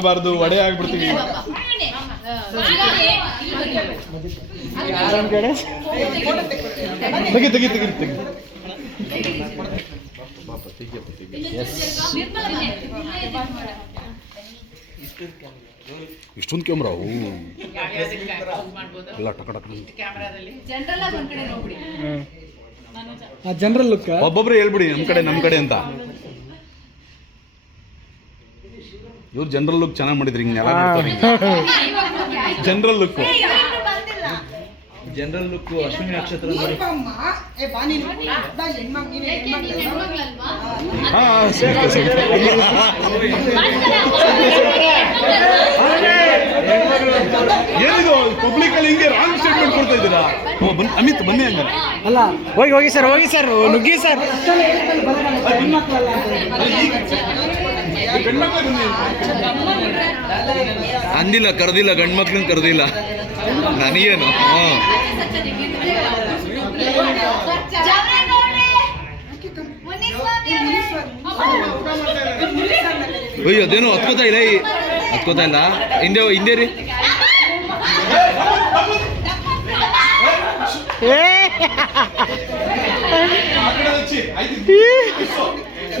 ಆಗೋಬಾರ್ದು, ಒಡೆ ಆಗ್ಬಿಡ್ತೀವಿ. ತೆಗಿ ತೆಗಿ ತೆಗಿ ತೆಗಿ. ಇಷ್ಟೊಂದು ಕ್ಯಾಮ್ರಾ ಎಲ್ಲ ಟಕ ಟಕ. ಜನರಲ್ ಲುಕ್ ಒಬ್ಬೊಬ್ರು ಹೇಳ್ಬಿಡಿ ನಮ್ಮ ಕಡೆ ಅಂತ. ಇವ್ರು ಜನರಲ್ ಲುಕ್ ಚೆನ್ನಾಗಿ ಮಾಡಿದ್ರಿ. ಹಿಂಗೆಲ್ಲ ಜನರಲ್ ಲುಕ್ ಅಶ್ವಿನಿ ನಕ್ಷತ್ರ ನೋಡಿ. ಏನಿದು ಪಬ್ಲಿಕ್ ಅಲ್ಲಿ ಹಿಂಗೆ ರಾಂಗ್ ಸ್ಟೇಟ್ಮೆಂಟ್ ಕೊಡ್ತಾ ಇದ್ದೀರಾ? ಅಮಿತ್ ಬನ್ನಿ ಹಂಗ. ಅಲ್ಲ ಹೋಗಿ ಸರ್ ನುಗ್ಗಿ ಸರ್. ಅಂದಿಲ್ಲ, ಕರೆದಿಲ್ಲ, ಗಂಡು ಮಕ್ಳನ್ನ ಕರೆದಿಲ್ಲ. ನನಗೇನು ಅಯ್ಯೋ ಅದೇನೋ ಹತ್ಕೋತಾ ಇಲ್ಲ ಹಿಂದೆ ರೀ.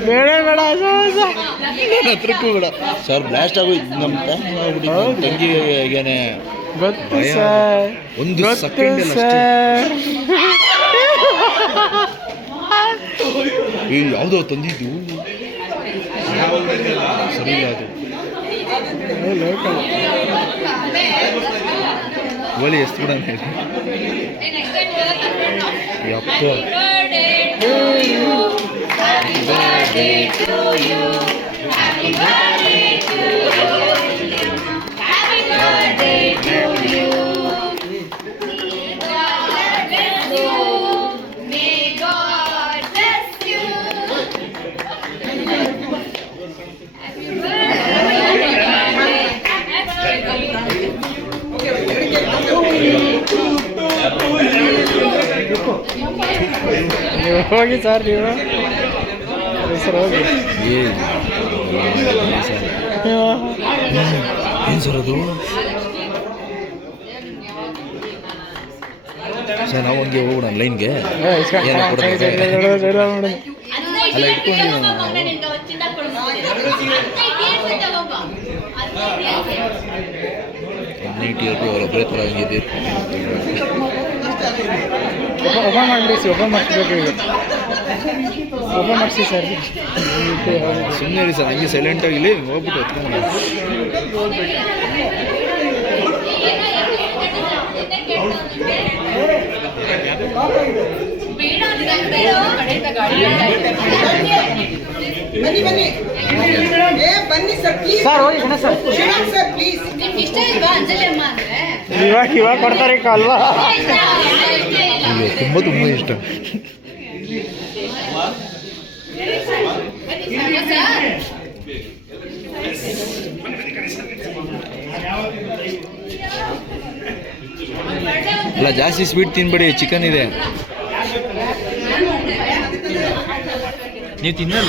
ಬೇಡ ಹತ್ರಕ್ಕೂ ಬೇಡ ಸರ್. ಬ್ಲಾಸ್ಟ್ ಆಗೋಯ್ತು ನಮ್ಮ ತಂಗಿಗೇನೆ. ಗೊತ್ತು ಸರ್, ಒಂದು ಸೆಕೆಂಡ್ ಯಾವುದೋ ತಂದಿದ್ದು ಸರಿ ಅದು ಒಲಿ ಎಷ್ಟು ಬಿಡ ಹೇಳಿ. ಯಪ್ಪ ಹೋಗಿ ಸರ್, ನೀವು ಸರ್ ಹೋಗಿ. ಏನು ಸರ್ ಅದು ಸರ್? ನಾವು ಹಂಗೆ ಹೋಗೋಣ ಲೈನ್ಗೆ. ಅಲ್ಲ ಇಟ್ಕೊಂಡು 18 ಅವರೊಬ್ಬರೇ ಥರ ಹಂಗಿದೆ. ಓಪನ್ ಮಾಡಿಸ್ಬೇಕು ಈಗ. ಓಪನ್ ಮಾಡಿಸಿ ಸರ್. ಸುಮ್ಮನೆ ರೀ ಸರ್, ಹಂಗೆ ಸೈಲೆಂಟಾಗಿಲ್ಲಿ ಹೋಗ್ಬಿಟ್ಟು ಎತ್ಕೊಂಡು. ಸರ್ ಹೋಗಿ ಗಣೇಶ್ ಸರ್. ಇವಾಗ ಕೊಡ್ತಾರೆ ಅಲ್ವಾ? ತುಂಬ ಇಷ್ಟ. ಅಲ್ಲ ಜಾಸ್ತಿ ಸ್ವೀಟ್ ತಿನ್ಬೇಡಿ, ಚಿಕನ್ ಇದೆ ನೀವು ತಿನ್ನಲ್ಲ.